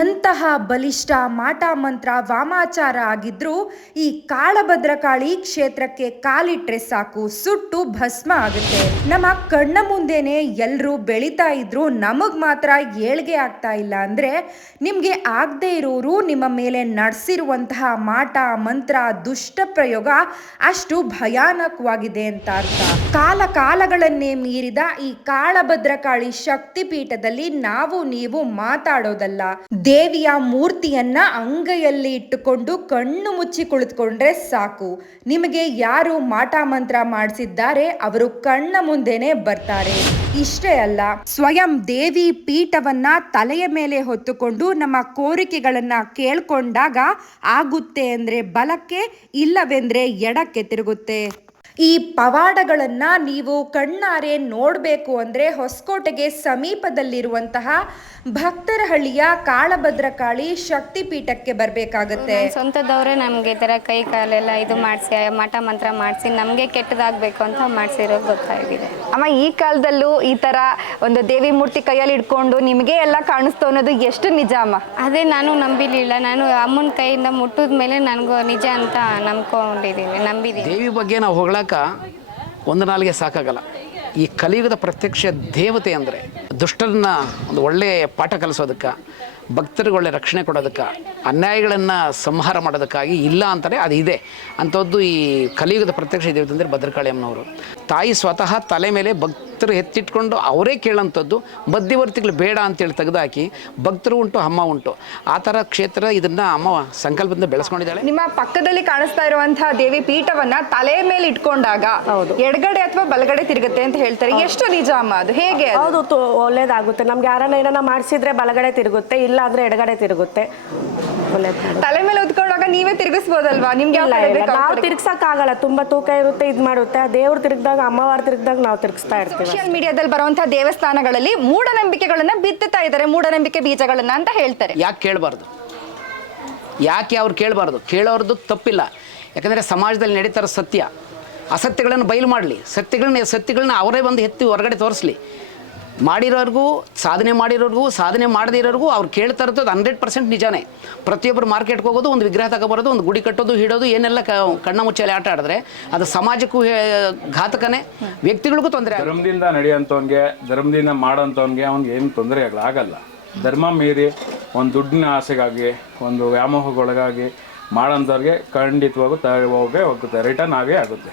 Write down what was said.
ಎಂತಹ ಬಲಿಷ್ಠ ಮಾಟ ಮಂತ್ರ ವಾಮಾಚಾರ ಆಗಿದ್ರೂ ಈ ಕಾಳಭದ್ರಕಾಳಿ ಕ್ಷೇತ್ರಕ್ಕೆ ಕಾಲಿಟ್ರೆ ಸಾಕು ಸುಟ್ಟು ಭಸ್ಮ ಆಗುತ್ತೆ. ನಮ್ಮ ಕಣ್ಣ ಮುಂದೆನೆ ಎಲ್ಲರೂ ಬೆಳೀತಾ ಇದ್ರು ನಮಗ್ ಮಾತ್ರ ಏಳ್ಗೆ ಆಗ್ತಾ ಇಲ್ಲ ಅಂದ್ರೆ ನಿಮ್ಗೆ ಆಗದೆ ಇರೋರು ನಿಮ್ಮ ಮೇಲೆ ನಡೆಸಿರುವಂತಹ ಮಾಟ ಮಂತ್ರ ದುಷ್ಟ ಪ್ರಯೋಗ ಅಷ್ಟು ಭಯಾನಕವಾಗಿದೆ ಅಂತ ಅರ್ಥ. ಕಾಲಗಳನ್ನೇ ಮೀರಿದ ಈ ಕಾಳಭದ್ರಕಾಳಿ ಶಕ್ತಿ ಪೀಠದಲ್ಲಿ ನೀವು ಮಾತಾಡೋದಲ್ಲ, ದೇವಿಯ ಮೂರ್ತಿಯನ್ನ ಅಂಗೈಯಲ್ಲಿ ಇಟ್ಟುಕೊಂಡು ಕಣ್ಣು ಮುಚ್ಚಿ ಕುಳಿತುಕೊಂಡ್ರೆ ಸಾಕು, ನಿಮಗೆ ಯಾರು ಮಾಟ ಮಂತ್ರ ಮಾಡಿಸಿದ್ದಾರೆ ಅವರು ಕಣ್ಣ ಮುಂದೆನೆ ಬರ್ತಾರೆ. ಇಷ್ಟೇ ಅಲ್ಲ, ಸ್ವಯಂ ದೇವಿ ಪೀಠವನ್ನ ತಲೆಯ ಮೇಲೆ ಹೊತ್ತುಕೊಂಡು ನಮ್ಮ ಕೋರಿಕೆಗಳನ್ನ ಕೇಳ್ಕೊಂಡಾಗ ಆಗುತ್ತೆ ಅಂದ್ರೆ ಬಲಕ್ಕೆ, ಇಲ್ಲವೆಂದ್ರೆ ಎಡಕ್ಕೆ ತಿರುಗುತ್ತೆ. ಈ ಪವಾಡಗಳನ್ನ ನೀವು ಕಣ್ಣಾರೆ ನೋಡಬೇಕು ಅಂದ್ರೆ ಹೊಸಕೋಟೆಗೆ ಸಮೀಪದಲ್ಲಿರುವಂತಹ ಭಕ್ತರಹಳ್ಳಿಯ ಕಾಳಭದ್ರಕಾಳಿ ಶಕ್ತಿ ಪೀಠಕ್ಕೆ ಬರಬೇಕಾಗತ್ತೆ. ಸ್ವಂತದವರೇ ನಮ್ಗೆ ಈ ತರ ಕೈ ಕಾಲೆಲ್ಲ ಇದು ಮಾಡಿಸಿ ಮಾಟ ಮಂತ್ರ ಮಾಡಿಸಿ ನಮ್ಗೆ ಕೆಟ್ಟದಾಗಬೇಕು ಅಂತ ಮಾಡಿಸಿರೋದು ಗೊತ್ತಾಗಿದೆ. ಅಮ್ಮ, ಈ ಕಾಲದಲ್ಲೂ ಈ ತರ ಒಂದು ದೇವಿ ಮೂರ್ತಿ ಕೈಯಲ್ಲಿ ಇಟ್ಕೊಂಡು ನಿಮಗೆ ಎಲ್ಲ ಕಾಣಿಸ್ತು ಅನ್ನೋದು ಎಷ್ಟು ನಿಜ ಅಮ್ಮ? ಅದೇ ನಾನು ನಂಬಿಲಿಲ್ಲ. ನಾನು ಅಮ್ಮನ ಕೈಯಿಂದ ಮುಟ್ಟಿದ ಮೇಲೆ ನನಗೂ ನಿಜ ಅಂತ ನಂಬಿದ್ದೀನಿ. ದೇವಿ ಬಗ್ಗೆ ನಾವು ಹೊಗಳಾಕ ಒಂದು ನಾಲಿಗೆ ಸಾಕಾಗಲ್ಲ. ಈ ಕಲಿಯುಗದ ಪ್ರತ್ಯಕ್ಷ ದೇವತೆ ಅಂದರೆ ದುಷ್ಟರನ್ನ ಒಂದು ಒಳ್ಳೆಯ ಪಾಠ ಕಲಿಸೋದಕ್ಕೆ, ಭಕ್ತರಿಗೆ ಒಳ್ಳೆ ರಕ್ಷಣೆ ಕೊಡೋದಕ್ಕೆ, ಅನ್ಯಾಯಗಳನ್ನು ಸಂಹಾರ ಮಾಡೋದಕ್ಕಾಗಿ ಇಲ್ಲ ಅಂತಾರೆ ಅದು ಇದೆ ಅಂಥದ್ದು. ಈ ಕಲಿಯುಗದ ಪ್ರತ್ಯಕ್ಷ ದೇವತೆ ಅಂದರೆ ಭದ್ರಕಾಳಿ ಅಮ್ಮನವರು. ತಾಯಿ ಸ್ವತಃ ತಲೆ ಮೇಲೆ ಭಕ್ತರು ಎತ್ತಿಟ್ಕೊಂಡು ಅವರೇ ಕೇಳೋಂಥದ್ದು, ಮಧ್ಯವರ್ತಿಗಳು ಬೇಡ ಅಂತೇಳಿ ತೆಗೆದುಹಾಕಿ ಭಕ್ತರು ಉಂಟು ಅಮ್ಮ ಉಂಟು ಆ ಥರ ಕ್ಷೇತ್ರ. ಇದನ್ನು ಅಮ್ಮ ಸಂಕಲ್ಪದಿಂದ ಬೆಳೆಸ್ಕೊಂಡಿದ್ದಾಳೆ. ನಿಮ್ಮ ಪಕ್ಕದಲ್ಲಿ ಕಾಣಿಸ್ತಾ ಇರುವಂತಹ ದೇವಿ ಪೀಠವನ್ನ ತಲೆ ಮೇಲೆ ಇಟ್ಕೊಂಡಾಗ ಎಡಗಡೆ ಅಥವಾ ಬಲಗಡೆ ತಿರುಗುತ್ತೆ ಅಂತ ಹೇಳ್ತಾರೆ, ಎಷ್ಟು ನಿಜ ಅಮ್ಮ? ಅದು ಹೇಗೆ? ಹೌದು, ಒಳ್ಳೇದಾಗುತ್ತೆ. ನಮ್ಗೆ ಯಾರನ್ನ ಏನಾರ ಮಾಡಿಸಿದ್ರೆ ಬಲಗಡೆ ತಿರುಗುತ್ತೆ, ಇಲ್ಲ ಅಂದ್ರೆ ಎಡಗಡೆ ತಿರುಗುತ್ತೆ. ತಲೆ ಮೇಲೆ ಉತ್ಕೊಂಡಾಗ ನೀವೇ ತಿರುಗಿಸ್ಬೋದಲ್ವಾ? ನಿಮ್ಗೆ ನಾವು ತಿರ್ಗ್ಸಕ್ ಆಗಲ್ಲ, ತುಂಬಾ ತೂಕ ಇರುತ್ತೆ, ಇದ್ ಮಾಡುತ್ತೆ. ದೇವ್ರು ತಿರುಗಿದಾಗ, ಅಮ್ಮವಾರು ತಿರುಗಿದಾಗ ನಾವು ತಿರುಗಿಸ್ತಾ ಇರ್ತೀವಿ. ಸೋಷಿಯಲ್ ಮೀಡಿಯಾದಲ್ಲಿ ಬರುವಂತಹ ದೇವಸ್ಥಾನಗಳಲ್ಲಿ ಮೂಢನಂಬಿಕೆಗಳನ್ನ ಬಿತ್ತುತ್ತಾ ಇದ್ದಾರೆ, ಮೂಢನಂಬಿಕೆ ಬೀಜಗಳನ್ನ ಅಂತ ಹೇಳ್ತಾರೆ. ಯಾಕೆ ಕೇಳಬಾರ್ದು? ಯಾಕೆ ಅವ್ರು ಕೇಳಬಾರ್ದು? ಕೇಳೋರ್ದು ತಪ್ಪಿಲ್ಲ. ಯಾಕಂದರೆ ಸಮಾಜದಲ್ಲಿ ನಡೀತಾರ ಸತ್ಯ ಅಸತ್ಯಗಳನ್ನು ಬಯಲು ಮಾಡಲಿ, ಸತ್ಯಗಳನ್ನ ಅವರೇ ಬಂದು ಎತ್ತಿ ಹೊರಗಡೆ ತೋರಿಸ್ಲಿ. ಮಾಡಿರೋರ್ಗೂ, ಸಾಧನೆ ಮಾಡಿರೋರ್ಗೂ, ಸಾಧನೆ ಮಾಡದೇ ಇರೋರ್ಗೂ ಅವ್ರು ಕೇಳ್ತಾ ಇರೋದು 100% ನಿಜಾನೇ. ಪ್ರತಿಯೊಬ್ಬರು ಮಾರ್ಕೆಟ್ಗೆ ಹೋಗೋದು, ಒಂದು ವಿಗ್ರಹ ತಗೊಬರೋದು, ಒಂದು ಗುಡಿ ಕಟ್ಟೋದು, ಹಿಡೋದು, ಏನೆಲ್ಲ ಕಣ್ಣ ಮುಚ್ಚಾಲೆ ಆಟ ಆಡಿದ್ರೆ ಅದು ಸಮಾಜಕ್ಕೂ ಘಾತಕನೇ, ವ್ಯಕ್ತಿಗಳಿಗೂ ತೊಂದರೆ. ಧರ್ಮದಿಂದ ನಡೆಯೋಂಥವ್ನಿಗೆ, ಧರ್ಮದಿಂದ ಮಾಡೋಂಥವ್ನಿಗೆ ಅವ್ನಿಗೆ ಏನು ತೊಂದರೆ ಆಗಲ್ಲ. ಧರ್ಮ ಮೀರಿ ಒಂದು ದುಡ್ಡಿನ ಆಸೆಗಾಗಿ, ಒಂದು ವ್ಯಾಮೋಹಗೊಳಗಾಗಿ ಮಾಡೋಂಥವ್ರಿಗೆ ಖಂಡಿತವಾಗೂ ಹೋಗುತ್ತೆ, ರಿಟರ್ನ್ ಆಗೇ ಆಗುತ್ತೆ.